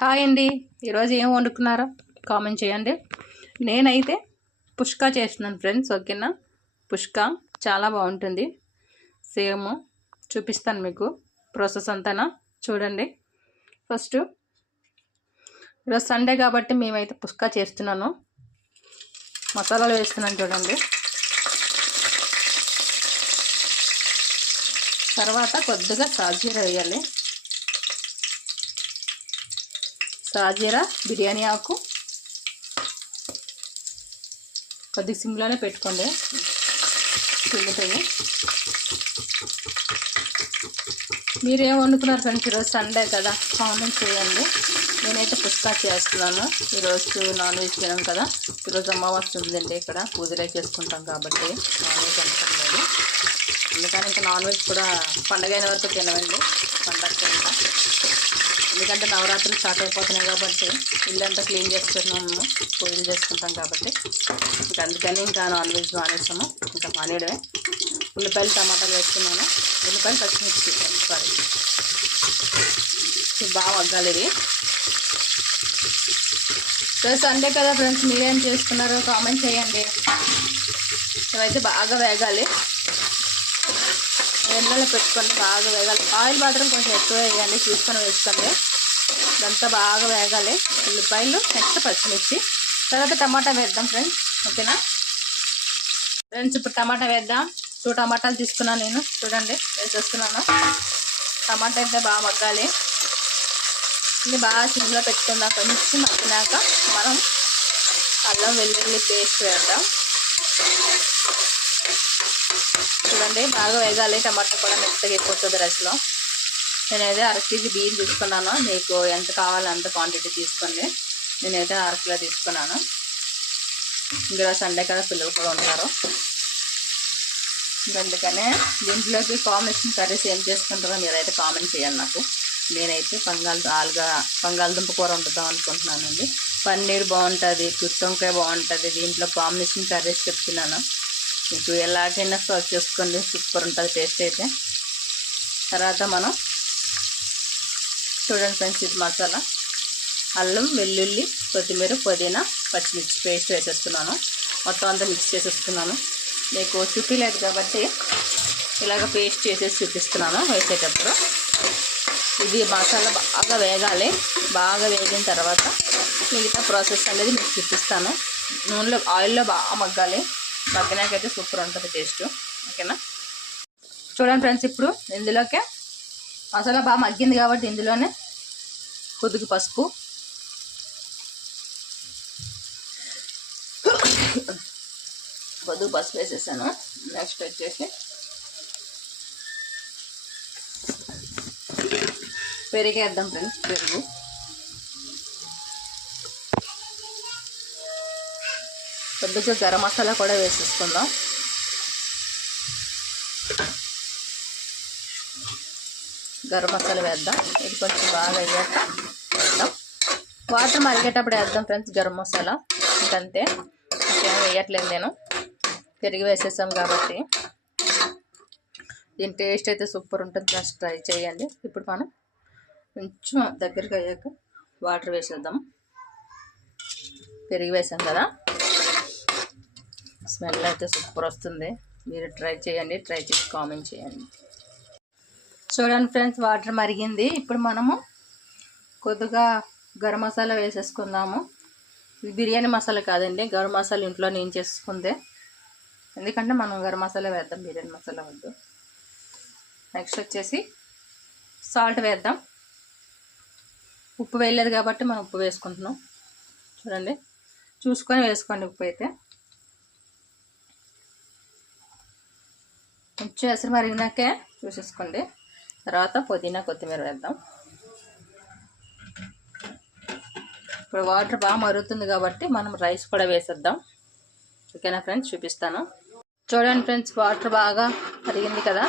Hi అండి. ఈరోజు ఏం వండుకున్నారో కామెంట్ చేయండి. నేనైతే పుష్కా చేస్తున్నాను ఫ్రెండ్స్. ఓకేనా? పుష్కా చాలా బాగుంటుంది. సేమ్ చూపిస్తాను మీకు ప్రాసెస్ అంతానా చూడండి. ఫస్ట్ ఈరోజు సండే కాబట్టి మేమైతే పుష్కా చేస్తున్నాను. మసాలాలు వేస్తున్నాను చూడండి. తర్వాత కొద్దిగా సాజీరా వేయాలి. సాజీరా, బిర్యానీ ఆకు కొద్దిగా సిమ్లోనే పెట్టుకోండి. చిల్లిపోయి మీరేం వండుకున్నారు ఫ్రెండ్స్? ఈరోజు సండే కదా, కామెంట్ చేయండి. నేనైతే పుష్కా చేస్తున్నాను. ఈరోజు నాన్ వెజ్ తినాం కదా. ఈరోజు అమావాస్య ఉందండి. ఇక్కడ పూజలే చేసుకుంటాం కాబట్టి నాన్ వెజ్ అనుకోం లేదు. అందుకని ఇంకా నాన్ వెజ్ కూడా పండగ అయిన వరకు తినవండి. పండగ తింటాం ఎందుకంటే నవరాత్రులు స్టార్ట్ అయిపోతున్నాయి కాబట్టి ఇల్లంతా క్లీన్ చేసుకున్నాము, పూజలు చేసుకుంటాం కాబట్టి ఇంకా అందుకని ఇంకా నాన్ వెజ్ మానేసాము. ఇంకా మానేయడమే. ఉల్లిపాయలు టమాటాలు వేస్తున్నాను. ఉల్లిపాయలు పచ్చిమిర్చి సారీ బాగా వగ్గాలి. ఇది ప్లస్ సండే కదా ఫ్రెండ్స్, మీరేం చేసుకున్నారో కామెంట్ చేయండి. ఇవైతే బాగా వేగాలి. ఎండలో పెట్టుకొని బాగా వేగాలి. ఆయిల్ మాత్రం కొంచెం ఎక్కువ వేయండి, తీసుకొని వేసుకోండి. ఇదంతా బాగా వేగాలి. ఉల్లిపాయలు, నెక్స్ట్ పచ్చిమిర్చి, తర్వాత టమాటా వేద్దాం ఫ్రెండ్స్. ఓకేనా ఫ్రెండ్స్? ఇప్పుడు టమాటా వేద్దాం. 2 టమాటాలు తీసుకున్నాను నేను. చూడండి వేసేస్తున్నాను. టమాటా అయితే బాగా మగ్గాలి. ఇది బాగా సిమ్లో పెట్టుకుందాం. కొంచెం మగ్గినాక మనం అల్లం వెల్లుల్లి పేస్ట్ వేద్దాం. చూడండి బాగా వేగాలి. టమాటా కూడా మెత్తగా అయిపోతుంది రసలో. నేనైతే 1/2 కేజీ బియ్యం తీసుకున్నాను. మీకు ఎంత కావాలో అంత క్వాంటిటీ తీసుకోండి. నేనైతే 1/2 కిలో తీసుకున్నాను. ఇంకా సండే కదా, పిల్లలు కూడా ఉంటారు. అందుకనే దీంట్లోకి కాంబినేషన్ కర్రీస్ ఏం చేసుకుంటారో మీరైతే కామెంట్ చేయండి నాకు. నేనైతే బంగాళదుంప కూర వండుదాం అనుకుంటున్నానండి. పన్నీర్ బాగుంటుంది, గుత్తొంకాయ బాగుంటుంది. దీంట్లో కాంబినేషన్ కర్రీస్ చెప్తున్నాను. మీకు ఎలాగైనా సర్వ్ చేసుకోండి, సూపర్ ఉంటుంది టేస్ట్ అయితే. తర్వాత మనం చూడండి ఫ్రెండ్స్, ఇది మసాలా అల్లం వెల్లుల్లి కొత్తిమీర పుదీనా పచ్చిమిర్చి పేస్ట్ వేసేస్తున్నాను. మొత్తం అంతా మిక్స్ చేసేస్తున్నాను. మీకు చూపించలేదు కాబట్టి ఇలాగ పేస్ట్ చేసేసి చూపిస్తున్నాను వేసేటప్పుడు. ఇది మసాలా బాగా వేగాలి. బాగా వేగిన తర్వాత మిగతా ప్రాసెస్ అనేది మీకు చూపిస్తాను. నూనెలో ఆయిల్లో బాగా మగ్గాలి. మగ్గినాకైతే సూపర్ ఉంటుంది టేస్ట్. ఓకేనా? చూడండి ఫ్రెండ్స్, ఇప్పుడు ఇందులోకే మసాలా బాగా మగ్గింది కాబట్టి ఇందులోనే కొద్దిగా పసుపు, వేసేసాను. నెక్స్ట్ వచ్చేసి పెరుగు వేద్దాం ఫ్రెండ్స్. పెరుగు కొద్దిగా గరం మసాలా కూడా వేసేసుకుందాం. గరం మసాలా వేద్దాం. ఇది కొంచెం బాగా వేయాక వేద్దాం. వాటర్ మరిగేటప్పుడు వేద్దాం ఫ్రెండ్స్ గరం మసాలా. ఇంకంతే, ఇంకేం వేయట్లేదు నేను. పెరిగి వేసేసాం కాబట్టి దీని టేస్ట్ అయితే సూపర్ ఉంటుంది. ఫ్రెండ్స్ ట్రై చేయండి. ఇప్పుడు మనం కొంచెం దగ్గరికి అయ్యాక వాటర్ వేసేద్దాం. పెరిగి వేసాం కదా, స్మెల్ అయితే సూపర్ వస్తుంది. మీరు ట్రై చేయండి. ట్రై చేసి కామెంట్ చేయండి. చూడండి ఫ్రెండ్స్, వాటర్ మరిగింది. ఇప్పుడు మనము కొద్దిగా గరం మసాలా వేసేసుకుందాము. ఇది బిర్యానీ మసాలా కాదండి, గరం మసాలా ఇంట్లో నేను చేసుకుందే. ఎందుకంటే మనం గరం మసాలా వేద్దాం, బిర్యానీ మసాలా వద్దు. నెక్స్ట్ వచ్చేసి సాల్ట్ వేద్దాం. ఉప్పు వేయలేదు కాబట్టి మనం ఉప్పు వేసుకుంటున్నాం. చూడండి చూసుకొని వేసుకోండి. ఉప్పు అయితే కొంచెం ఎసరు మరిగినాకే చూసేసుకోండి. తర్వాత పుదీనా కొత్తిమీర వేద్దాం. ఇప్పుడు వాటర్ బాగా మరుగుతుంది కాబట్టి మనం రైస్ కూడా వేసేద్దాం. ఓకేనా ఫ్రెండ్స్? చూపిస్తాను. చూడండి ఫ్రెండ్స్, వాటర్ బాగా మరిగింది కదా,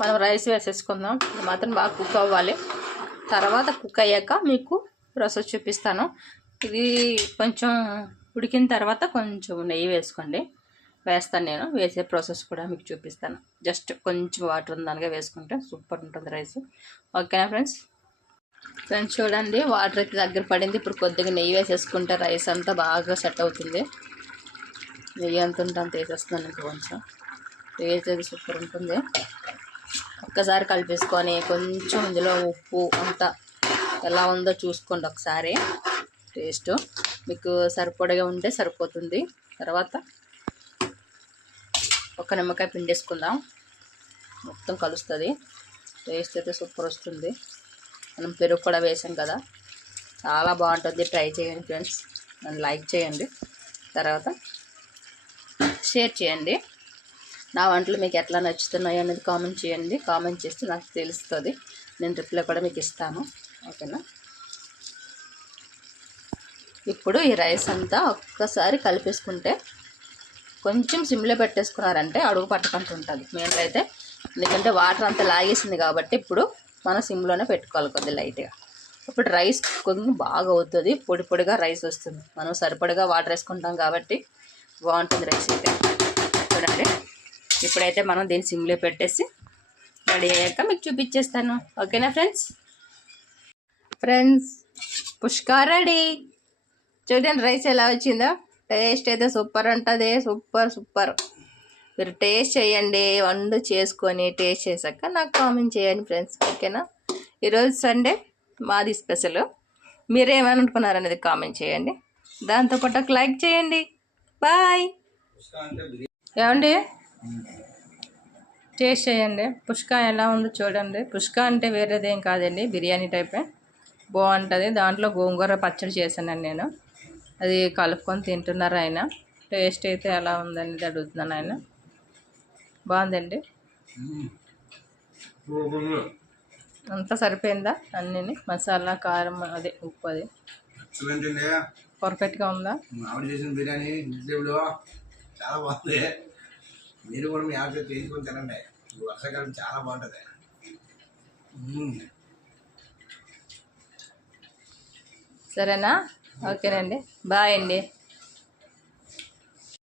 మనం రైస్ వేసేసుకుందాం. ఇది మాత్రం బాగా కుక్ అవ్వాలి. తర్వాత కుక్ అయ్యాక మీకు ప్రాసెస్ చూపిస్తాను. ఇది కొంచెం ఉడికిన తర్వాత కొంచెం నెయ్యి వేసుకోండి. వేస్తాను నేను. వేసే ప్రాసెస్ కూడా మీకు చూపిస్తాను. జస్ట్ కొంచెం వాటర్ ఉందనగా వేసుకుంటే సూపర్ ఉంటుంది రైస్. ఓకేనా ఫ్రెండ్స్? ఫ్రెండ్స్ చూడండి, వాటర్ అయితే దగ్గర పడింది. ఇప్పుడు కొద్దిగా నెయ్యి వేసేసుకుంటే రైస్ అంతా బాగా సెట్ అవుతుంది. నెయ్యి ఎంత ఉంటే అంత వేసేస్తున్నాను. ఇంకా కొంచెం టేస్ట్ అయితే సూపర్ ఉంటుంది. ఒక్కసారి కలిపేసుకొని కొంచెం ఇందులో ఉప్పు అంతా ఎలా ఉందో చూసుకోండి ఒకసారి. టేస్ట్ మీకు సరిపడగా ఉంటే సరిపోతుంది. తర్వాత ఒక నిమ్మకాయ పిండేసుకుందాం, మొత్తం కలుస్తుంది. టేస్ట్ అయితే సూపర్ వస్తుంది. మనం పెరుగు కూడా వేసాం కదా, చాలా బాగుంటుంది. ట్రై చేయండి ఫ్రెండ్స్, నన్ను లైక్ చేయండి, తర్వాత షేర్ చేయండి. నా వంటలు మీకు ఎట్లా నచ్చుతున్నాయో అనేది కామెంట్ చేయండి. కామెంట్ చేస్తే నాకు తెలుస్తుంది, నేను రిప్లై కూడా మీకు ఇస్తాను. ఓకేనా? ఇప్పుడు ఈ రైస్ అంతా ఒక్కసారి కలిపేసుకుంటే, కొంచెం సిమ్లో పెట్టేసుకున్నారంటే అడుగు పట్టకుండా ఉంటుంది. మెయిన్గా అయితే ఎందుకంటే వాటర్ అంతా లాగేసింది కాబట్టి ఇప్పుడు మనం సిమ్లోనే పెట్టుకోవాలి కొద్దిగా లైట్గా. ఇప్పుడు రైస్ కొంచెం బాగా అవుతుంది, పొడి పొడిగా రైస్ వస్తుంది. మనం సరిపడగా వాటర్ వేసుకుంటాం కాబట్టి బాగుంటుంది రైస్ అయితే. చూడండి, ఇప్పుడైతే మనం దీన్ని సిమ్లో పెట్టేసి రెడీ అయ్యాక మీకు చూపించేస్తాను. ఓకేనా ఫ్రెండ్స్? పుష్కా రెడీ. చూడండి రైస్ ఎలా వచ్చిందో. టేస్ట్ అయితే సూపర్ ఉంటుంది. సూపర్. మీరు టేస్ట్ చేయండి, వండు చేసుకొని టేస్ట్ చేశాక నాకు కామెంట్ చేయండి ఫ్రెండ్స్. ఓకేనా? ఈరోజు సండే మాది స్పెషల్. మీరేమని అనుకున్నారు అనేది కామెంట్ చేయండి. దాంతోపాటు ఒక లైక్ చేయండి. బాయ్. ఏమండి, టేస్ట్ చేయండి. పుష్కా ఎలా ఉందో చూడండి. పుష్కా అంటే వేరేదేం కాదండి, బిర్యానీ టైపే. బాగుంటుంది. దాంట్లో గోంగూర పచ్చడి చేశాను నేను, అది కలుపుకొని తింటున్నారు ఆయన. టేస్ట్ అయితే ఎలా ఉందనేది అడుగుతున్నాను ఆయన. బాగుందండి. అంతా సరిపోయిందా అన్నీ? మసాలా, కారం, అదే ఉప్పు, అది పర్ఫెక్ట్గా ఉందా? బిర్యానీ చాలా బాగుంది. మీరు కూడా మీ ఆటో చేసుకొని తినండి. వర్షాకాలం చాలా బాగుంటుంది. సరేనా? ఓకేనండి, బాయ్ అండి.